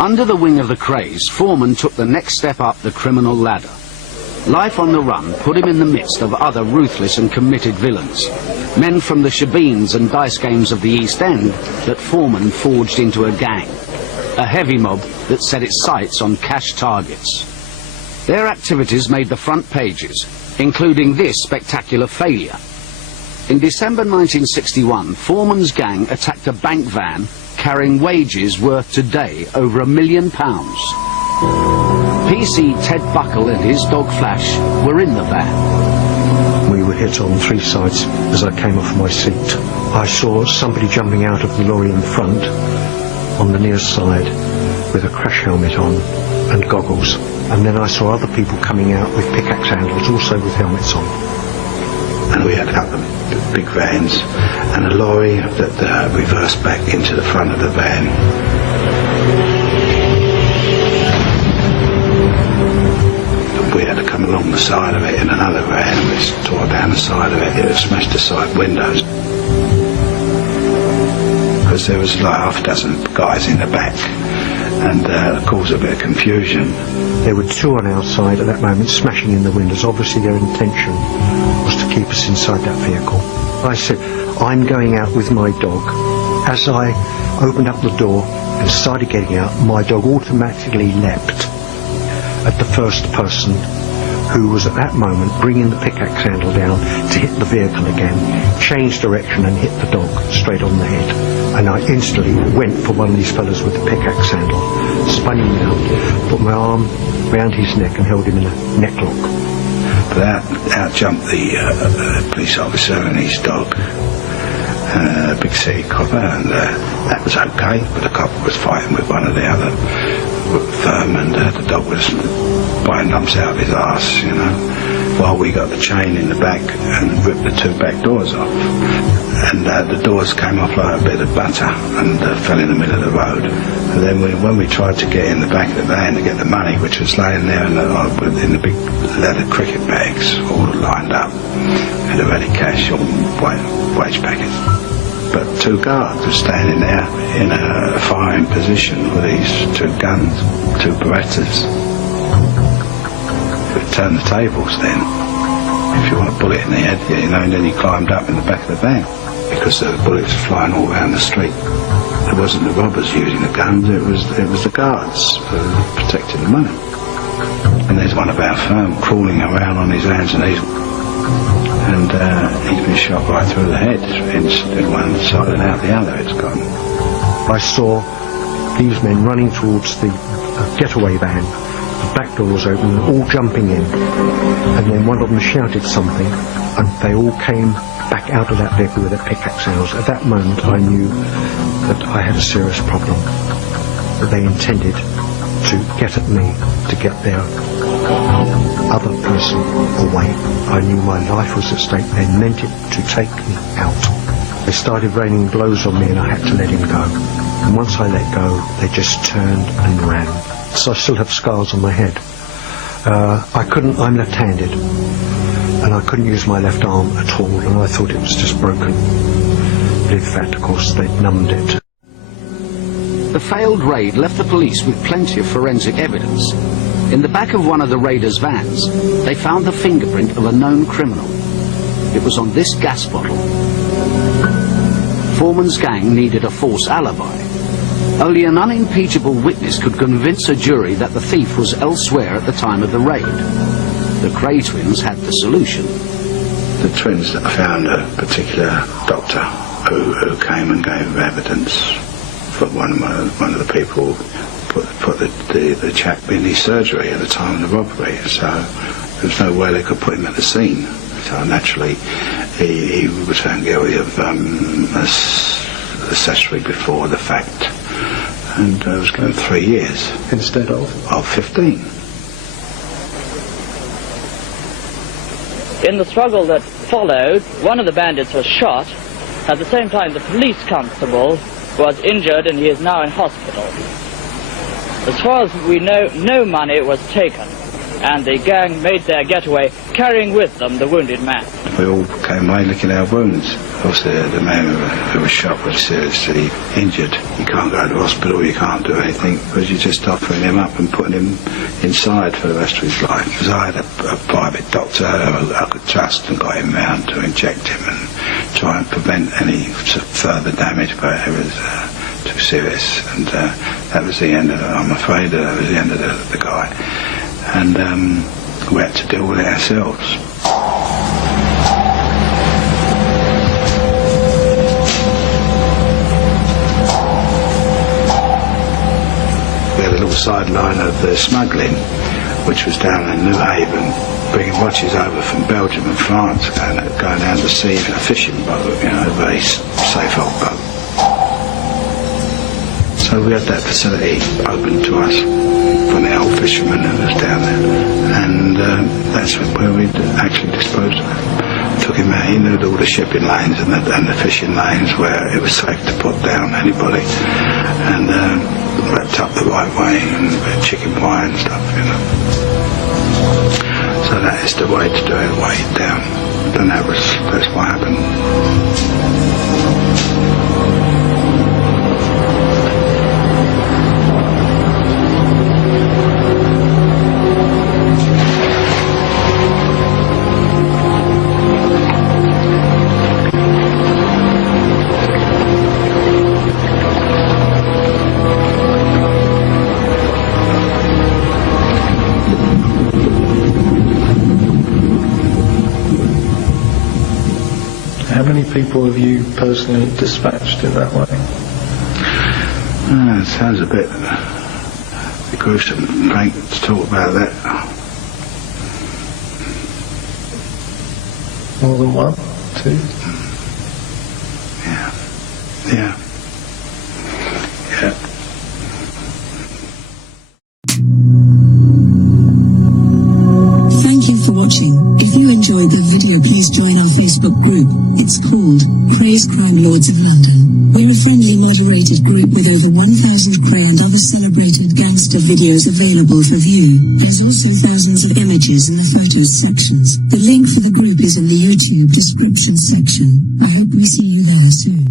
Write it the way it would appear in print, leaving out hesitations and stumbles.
Under the wing of the Krays, Foreman took the next step up the criminal ladder. Life on the run put him in the midst of other ruthless and committed villains, men from the shebeens and dice games of the East End that Foreman forged into a gang, a heavy mob that set its sights on cash targets. Their activities made the front pages, including this spectacular failure. In December 1961, Foreman's gang attacked a bank van carrying wages worth today over £1 million. PC Ted Buckle and his dog Flash were in the van. We were hit on three sides as I came off my seat. I saw somebody jumping out of the lorry in front on the near side with a crash helmet on and goggles. And then I saw other people coming out with pickaxe handles, also with helmets on. And we had a couple of big vans and a lorry that reversed back into the front of the van. We had to come along the side of it in another van, and we tore down the side of it. It smashed the side windows. Because there was like half a dozen guys in the back, and caused a bit of confusion. There were two on our side at that moment, smashing in the windows. Obviously their intention was to keep us inside that vehicle. I said, I'm going out with my dog. As I opened up the door and started getting out, my dog automatically leapt at the first person who was at that moment bringing the pickaxe handle down to hit the vehicle again, changed direction and hit the dog straight on the head. And I instantly went for one of these fellas with the pickaxe handle, spun him out, put my arm round his neck and held him in a neck lock. But out jumped the police officer and his dog, a big city copper, and that was okay, but the copper was fighting with one of the other firm, and the dog was buying lumps out of his arse, you know, while we got the chain in the back and ripped the two back doors off. And the doors came off like a bit of butter and fell in the middle of the road. And then when we tried to get in the back of the van to get the money, which was laying there in the big leather cricket bags, all lined up, and ready cash, all wage packets. But two guards were standing there in a firing position with these two guns, two Berettas. We turned the tables then. If you want a bullet in the head, you know, and then he climbed up in the back of the van because the bullets were flying all around the street. It wasn't the robbers using the guns, it was the guards protecting the money. And there's one of our firm crawling around on his hands and knees. And he's been shot right through the head, in one side and out the other it's gone. I saw these men running towards the getaway van, the back door was open, and all jumping in. And then one of them shouted something, and they all came back out of that vehicle with their pickaxe handles. At that moment I knew that I had a serious problem, that they intended to get at me, to get their other person away. I knew my life was at stake. They meant it to take me out. They started raining blows on me and I had to let him go. And once I let go, they just turned and ran. So I still have scars on my head. I'm left-handed, and I couldn't use my left arm at all, and I thought it was just broken. But in fact, of course, they'd numbed it. The failed raid left the police with plenty of forensic evidence. In the back of one of the raiders' vans, they found the fingerprint of a known criminal. It was on this gas bottle. Foreman's gang needed a false alibi. Only an unimpeachable witness could convince a jury that the thief was elsewhere at the time of the raid. The Kray twins had the solution. The twins found a particular doctor who came and gave evidence. But one of the people put the chap in his surgery at the time of the robbery, so there was no way they could put him at the scene. So naturally, he was found guilty of accessory before the fact, and was given 3 years instead of 15. In the struggle that followed, one of the bandits was shot. At the same time, the police constable was injured and he is now in hospital. As far as we know, no money was taken. and the gang made their getaway, carrying with them the wounded man. We all came away licking our wounds. Also, the man who was shot was seriously injured. You can't go to hospital, you can't do anything, because you're just offering him up and putting him inside for the rest of his life. Because I had a private doctor who I could trust and got him round to inject him and try and prevent any further damage, but it was too serious. And that was the end of it. I'm afraid that was the end of the guy. And we had to deal with it ourselves. We had a little sideline of the smuggling, which was down in New Haven, bringing watches over from Belgium and France, going down to sea in a fishing boat, a very safe old boat. So we had that facility open to us from the old fisherman who was down there, and that's where we actually disposed of him. Took him out. He knew all the shipping lanes and the fishing lanes where it was safe to put down anybody, and wrapped up the right way and chicken pie and stuff, So that is the way to do it, weighed down. And that's what happened. How many people have you personally dispatched in that way? It sounds a bit gruesome, Frank, to talk about that. More than one? Two? Yeah. Thank you for watching. If you enjoyed the video, please join our Facebook group. It's called Krays Crime Lords of London. We're a friendly moderated group with over 1,000 Kray and other celebrated gangster videos available for view. There's also thousands of images in the photos sections. The link for the group is in the YouTube description section. I hope we see you there soon.